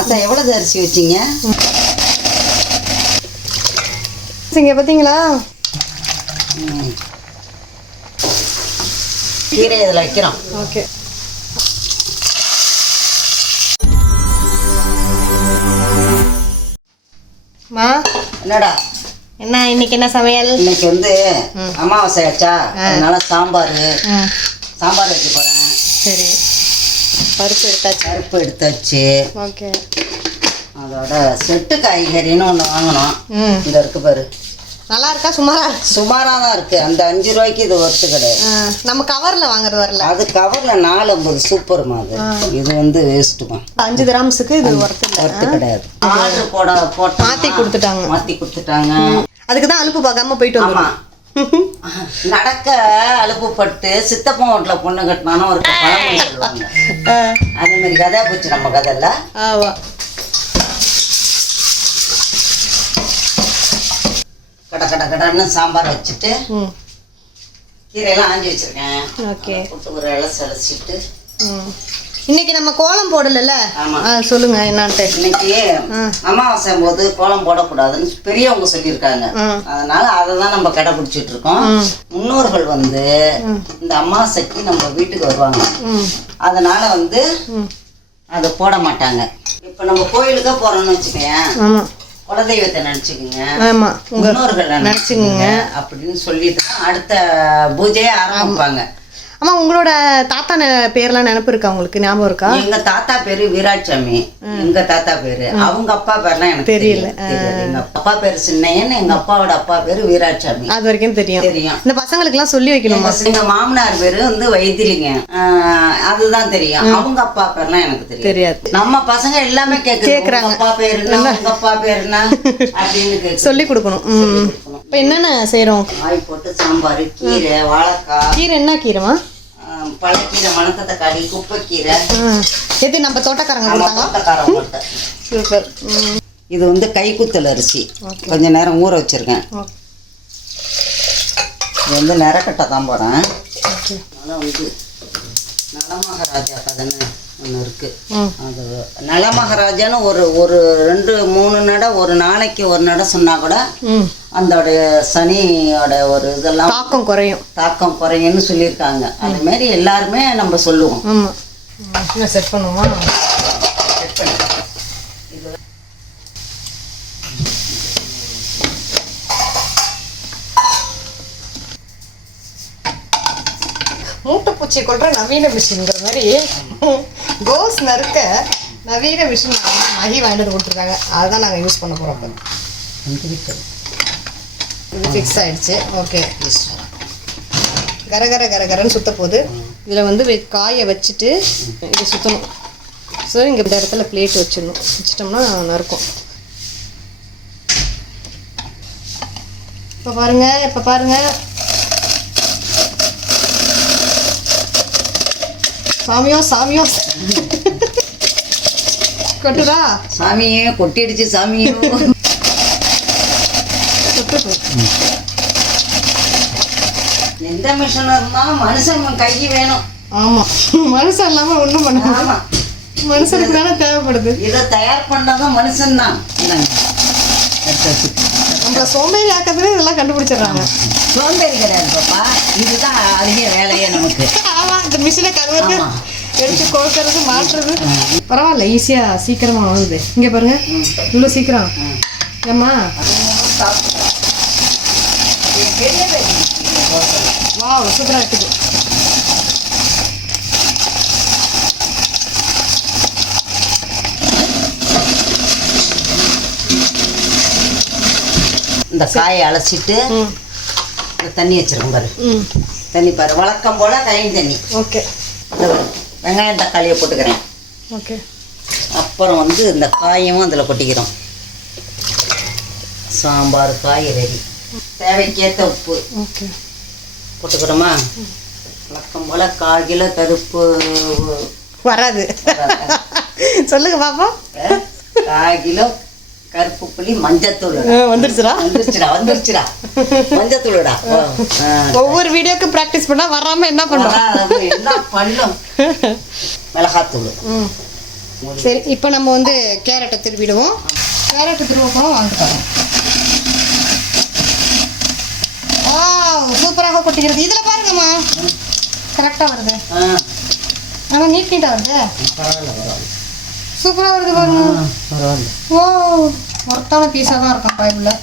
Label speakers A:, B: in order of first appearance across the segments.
A: அத்தை எவ்வளவு அரிசி வச்சீங்க?
B: இங்கே பார்த்தீங்களா
A: ம். கீரை இதில் வைக்கிறோம்.
B: ஓகே. மா
A: என்னடா?
B: என்ன இன்னைக்கு என்ன சமையல்?
A: இன்னைக்கு வந்து அமாவாசை ஆச்சா? அதனால சாம்பார். சாம்பார் வைக்க போகிறேன்
B: சரி. பருப்பு எடுத்தாச்சு.
A: பருப்பு எடுத்தாச்சு.
B: ஓகே.
A: அதோட செட்டு காய்கறின்னு ஒன்று வாங்கினோம் இந்த இருக்கு பாரு.
B: நல்லா இருக்கா? சுமாரா
A: சுமாராக தான் இருக்கு. அந்த அஞ்சு ரூபாய்க்கு இது ஒர்த்து கிடையாது.
B: நம்ம கவரில் வாங்குறது வரல.
A: அது கவரில் நாலு ஐம்பது சூப்பர்மா அது. இது வந்து வேஸ்ட்டுமா
B: அஞ்சு கிராம்ஸுக்கு இது ஒர்த்து
A: ஒர்த்து கிடையாது. ஆர்டர் போட போட்டோம்
B: மாற்றி கொடுத்துட்டாங்க.
A: மாற்றி கொடுத்துட்டாங்க.
B: அதுக்கு தான் அலுப்பு பார்க்காம போயிட்டு
A: ஆமா.
B: வந்துடும்
A: நடக்க அலுப்புப்பட்டு சித்தப்பன் வீட்டில் பொண்ணு கட்டினாலும் ஒரு பழமொழி சொல்லுவாங்க. அதே மாதிரி கதை போச்சு நம்ம கதையில்.
B: ஆவா
A: கட கட கடன்னு சாம்பார் வச்சுட்டு கீரையெல்லாம் ஆஞ்சி வச்சிருக்கேன்.
B: ஓகே.
A: ஒரு இலை சலிச்சிட்டு
B: ம். இன்னைக்கு நம்ம கோலம். ஆ சொல்லுங்க என்னான்ட்டு.
A: இன்னைக்கு அமாவாசை போது கோலம் போடக்கூடாதுன்னு பெரியவங்க சொல்லியிருக்காங்க. அதனால அதை தான் நம்ம கடைபிடிச்சிட்டு இருக்கோம் முன்னோர்கள் வந்து இந்த அமாவாசைக்கு நம்ம வீட்டுக்கு வருவாங்க. அதனால வந்து அதை போட மாட்டாங்க. இப்போ நம்ம கோயிலுக்கே போறோம்னு வச்சுக்கோங்க குலதெய்வத்தை நினச்சிக்கோங்க. முன்னோர்களை நினச்சிக்கோங்க. அப்படின்னு சொல்லிட்டு தான் அடுத்த பூஜையை ஆரம்பிப்பாங்க.
B: அம்மா உங்களோட தாத்தா பேர்லாம் நினப்பு இருக்கா உங்களுக்கு? ஞாபகம் இருக்கா?
A: எங்க தாத்தா பேரு வீராட்சாமி. எங்க தாத்தா பேரு. அவங்க அப்பா பேர்லாம் எனக்கு தெரியல. எங்க அப்பா பேரு சின்னையன் எங்க அப்பாவோட அப்பா பேரு வீராட்சாமி.
B: அது வரைக்கும் தெரியும்.
A: தெரியும்.
B: இந்த பசங்களுக்குலாம் சொல்லி வைக்கணுமா?
A: எங்க- மாமனார் பேரு வந்து வைத்திரிங்க அதுதான் தெரியும். அவங்க அப்பா பேர்லாம் எனக்கு தெரியும்
B: தெரியாது.
A: நம்ம பசங்க எல்லாமே கேக்குறாங்க. அப்பா பேரு என்ன உங்க அப்பா பேரு என்ன அப்படின்னு
B: சொல்லி கொடுக்கணும். இப்போ என்னென்ன செய்கிறோம்
A: காய் போட்டு சாம்பார் கீரை வாழைக்காய்.
B: கீரை என்ன கீரைமா
A: பழக்கீரை மணக்க தக்காளி குப்பைக்கீரை.
B: எது நம்ம தோட்டக்காரங்க
A: போட்ட
B: சூப்பர்.
A: இது வந்து கைக்குத்தல் அரிசி. கொஞ்ச நேரம் ஊற வச்சிருக்கேன். இது வந்து நிறக்கட்டை தான் போகிறேன் அதனால் வந்து நலமகாராஜா கதைன்னு ஒன்று இருக்குது
B: ம்.
A: அது நலமகாராஜான்னு ஒரு ஒரு ரெண்டு மூணு நடை ஒரு நாளைக்கு ஒரு நடை சொன்னால் கூட
B: ம்
A: அந்தோடைய சனியோட ஒரு இதெல்லாம்
B: தாக்கம் குறையும்.
A: தாக்கம் குறையும்னு சொல்லியிருக்காங்க. அது மாதிரி எல்லாருமே நம்ம சொல்லுவோம்.
B: ஆமாம் செட் பண்ணுவோமா? மூட்டைப்பூச்சி கொள்ற நவீன மிஷின்ங்கிற மாதிரி கோஸ் நறுக்க நவீன மிஷின் மகி வாங்கிட்டு கொடுத்துருக்காங்க. அதுதான் நாங்கள் யூஸ் பண்ண போகிறோம் இது ஃபிக்ஸ் ஆயிடுச்சு. ஓகே கர கர கர கரன்னு சுத்த போகுது இதில் வந்து காய வச்சுட்டு இது சுற்றணும் ஸோ இங்கே இந்த இடத்துல பிளேட் வச்சிடணும். வச்சிட்டோம்னா நறுக்கும். இப்போ பாருங்க இப்போ பாருங்க. சாமியோ சாமியோ. கொட்டுதா?
A: சாமியே கொட்டிடுச்சு சாமியே. எந்த மிஷின் இருந்தாலும் மனுஷன் கை வேணும்.
B: ஆமாம் மனுஷன் இல்லாமல் ஒன்றும் பண்ண முடியாது.
A: ஆமா.
B: மனுஷனுக்கு தானே தேவைப்படுது.
A: இதை தயார் பண்ணதும் இந்தாங்க. எடுத்து வச்சு.
B: நம்மள சோம்பேறி ஆக்கிறதுல இதெல்லாம் கண்டுபிடிச்சிடுறாங்க.
A: சோம்பேறி கிடையாது பாப்பா. இதுதான் அதிக வேலையே நமக்கு.
B: ஆமா. இந்த மிஷினை
A: ஆமா.
B: எடுத்து கோர்க்கறது மாட்டுறது பரவாயில்ல ஈஸியா சீக்கிரமா வருது. இங்க பாருங்க. இவ்வளோ சீக்கிரம். ஏம்மா? வா சூப்பரா இருக்குது
A: இந்த காயை அலசிட்டு தண்ணி வச்சிருக்கோம் பாரு. தண்ணி பாரு. வழக்கம் போல கை தண்ணி.
B: ஓகே.
A: இந்த. வெங்காயம் தக்காளியை போட்டுக்கிறேன்.
B: ஓகே.
A: அப்புறம் வந்து இந்த காயும் அதில் கொட்டிக்கிறோம். சாம்பார் காய் ரெடி. தேவைக்கேற்ற உப்பு.
B: ஓகே.
A: போட்டுக்கிறோமா? வழக்கம் போல கால் கிலோ கருப்பு
B: வராது. சொல்லுங்க பாப்பா.
A: அஹ், கால் கிலோ கருப்பு புளி மஞ்சத்தூள்
B: வந்துருச்சுடா.
A: வந்துருச்சுடா வந்துருச்சுடா. மஞ்சத்தூளுடா.
B: ஒவ்வொரு வீடியோக்கு ப்ராக்டிஸ் பண்ணா வராம என்ன
A: அது என்ன பண்ணும்? மிளகாத்தூள்.
B: சரி இப்போ நம்ம வந்து கேரட்டை திருவிடுவோம். கேரட்டை திருவ போகிறோம் வாங்கிட்டு வா சூப்பராக கொட்டிக்கிறது இதில் பாருங்கம்மா. கரெக்டாக வருது. ஆனால் நீட் நீட்டாக வருது. சூப்பராக வருது பாருங்க. ஓ ஒர்த்தான பீஸாக தான் இருக்கும் பைபிளில்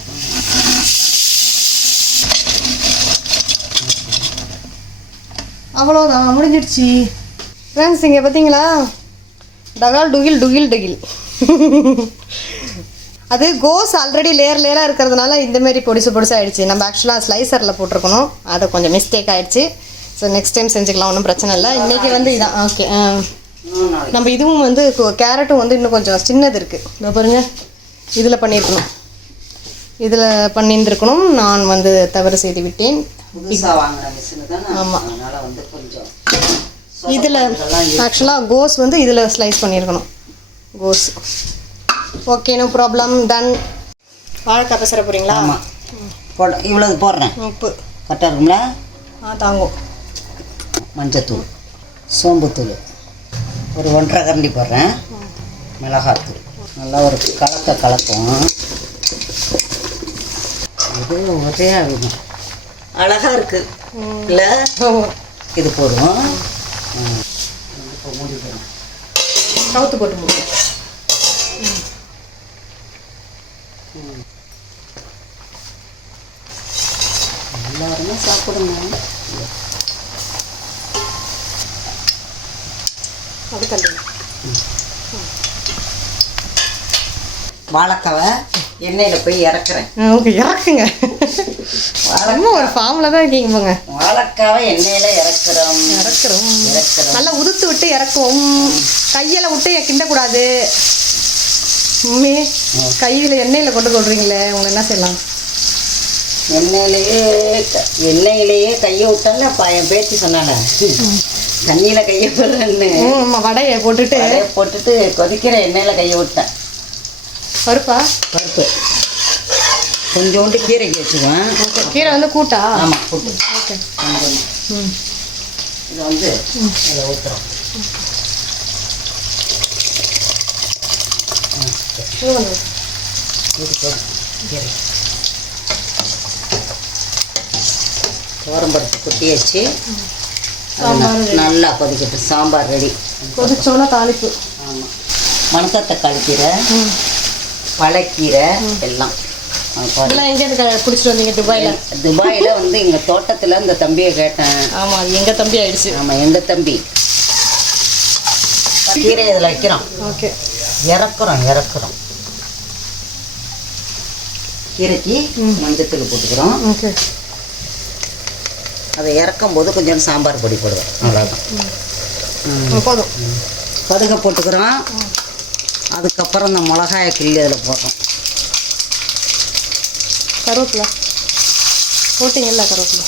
B: அவ்வளோதான் முடிஞ்சிடுச்சு. ஃப்ரெண்ட்ஸ் இங்கே பார்த்தீங்களா டகால் டுகில் டுகில் டுகில். அது கோஸ் ஆல்ரெடி லேயர் லேயராக இருக்கிறதுனால இந்தமாரி பொடிசு பொடிசு ஆயிடுச்சு. நம்ம ஆக்சுவலாக ஸ்லைசரில் போட்டிருக்கணும். அது கொஞ்சம் மிஸ்டேக் ஆயிடுச்சு. ஸோ நெக்ஸ்ட் டைம் செஞ்சுக்கலாம் ஒன்றும் பிரச்சனை இல்லை. இன்றைக்கி வந்து இதான். ஓகே நம்ம இதுவும் வந்து கேரட்டும் வந்து இன்னும் கொஞ்சம் சின்னது இருக்குது இதோ பாருங்க. இதில் பண்ணியிருக்கணும். இதில் பண்ணியிருந்துருக்கணும். நான் வந்து தவறு செய்து விட்டேன்.
A: புதுசா வாங்கின மிஷினு தானே?
B: ஆமா.
A: அதனால வந்து கொஞ்சம்
B: இதில் ஆக்சுவலாக கோஸ் வந்து இதில் ஸ்லைஸ் பண்ணியிருக்கணும். கோஸ். ஓகே நோ ப்ராப்ளம் டன் வாழைக்காய் பேசுகிற போகிறீங்களா
A: ஆமாம் போட இவ்வளவு போடுறேன்.
B: உப்பு.
A: கரெக்டாக இருக்குங்களா
B: ஆ தாங்கும்
A: மஞ்சத்தூள் சோம்புத்தூள். ஒரு ஒன்றரை கரண்டி போடுறேன். மிளகாத்தூள். நல்லா ஒரு கலக்க கலக்கும். இது ஒரே ஆகும் அழகா இருக்கு. இல்லை? இது போதும் ம். இப்போ மூடிக்கிறேன்
B: கவுத்து போட்டு முடியும்
A: எல்லாருமே சாப்பிடுங்க. வாழைக்காவை எண்ணெயில் போய் இறக்குறேன்.
B: ஓகே இறக்குங்க. ரொம்ப ஒரு ஃபார்மில் தான் இருக்கீங்க போங்க
A: வாழைக்காவை எண்ணெயில் இறக்குறோம்.
B: இறக்குறோம்.
A: இறக்குறோம்.
B: நல்லா உதுத்து விட்டு இறக்குவோம். கையில் விட்டு கிண்டக்கூடாது. மம்மி கையில் எண்ணெயில் கொண்டு கொள்றீங்களே உங்களை என்ன செய்யலாம்?
A: எண்ணெயிலேயே எண்ணெயிலேயே கையை விட்டால என் பேச்சு சொன்னால தண்ணியில் கையை
B: ஆமா வடையை போட்டுட்டு.
A: போட்டுட்டு கொதிக்கிற எண்ணெயில் கையை விட்டேன்.
B: பருப்பா?
A: பருப்பு. கொஞ்சோண்டு கீரைக்கு வச்சுக்குவேன்.
B: கீரை வந்து கூட்டா?
A: ஆமாம்
B: ஓகே.
A: கொஞ்சம்
B: ம்.
A: இதை வந்து ஊற்றுறோம்
B: இது
A: போதும். கீரை. துவரம்பருப்பு கொட்டி வச்சு அது ந-
B: சாம்பார்
A: நல்லா கொதிக்கட்டும். சாம்பார் ரெடி.
B: கொதிச்சோன்னா தாளிப்பு.
A: ஆமாம் மணத்தக்காளி கீரை பழக்கீரை எல்லாம்.
B: இதெல்லாம் எங்கேருந்து க- பிடிச்சிட்டு வந்தீங்க துபாயில்?
A: துபாயில வந்து எங்க தோட்டத்துல இந்த தம்பியை கேட்டேன்.
B: ஆமாம் அது எங்கள் தம்பி ஆயிடுச்சு.
A: ஆமா எங்க தம்பி. கீரை இதில் வைக்கிறோம்.
B: ஓகே.
A: இறக்குறோம் இறக்குறோம். கீரைக்கு மஞ்சத்தூள் போட்டுக்கிறோம்.
B: ஓகே.
A: அதை இறக்கும் போது கொஞ்சம் சாம்பார் பொடி போடுவோம் அவ்வளோதான்
B: போதும்.
A: கடுகை போட்டுக்கிறோம். அதுக்கப்புறம் இந்த மிளகாயை கிள்ளி அதில் போடுறோம்
B: கருவேப்பிலை. போட்டிங்கல்ல கருவேப்பிலை?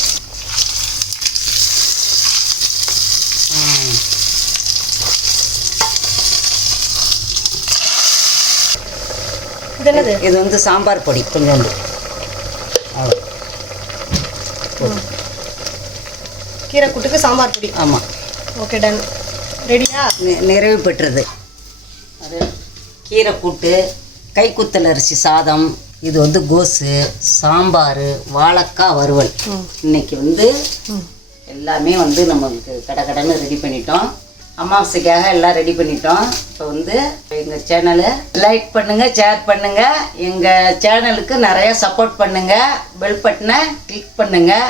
B: இது
A: வந்து சாம்பார் பொடி கொஞ்சோண்டு.
B: கீரை கூட்டுக்கு சாம்பார் பொடி.
A: ஆமாம்
B: ஓகே டன் ரெடியா
A: நிறைவு பெற்றது. அது கீரை கூட்டு கைக்குத்தல் அரிசி சாதம் இது வந்து கோஸு சாம்பார் வாழைக்காய் வறுவல். இன்னைக்கு வந்து எல்லாமே வந்து நமக்கு கடை கடைன்னு ரெடி பண்ணிட்டோம். அமாவாசைக்காக எல்லாம் ரெடி பண்ணிட்டோம். இப்போ வந்து எங்கள் சேனலை லைக் பண்ணுங்கள் ஷேர் பண்ணுங்கள் எங்கள் சேனலுக்கு நிறைய சப்போர்ட் பண்ணுங்கள் பெல் பட்டனை கிளிக் பண்ணுங்கள்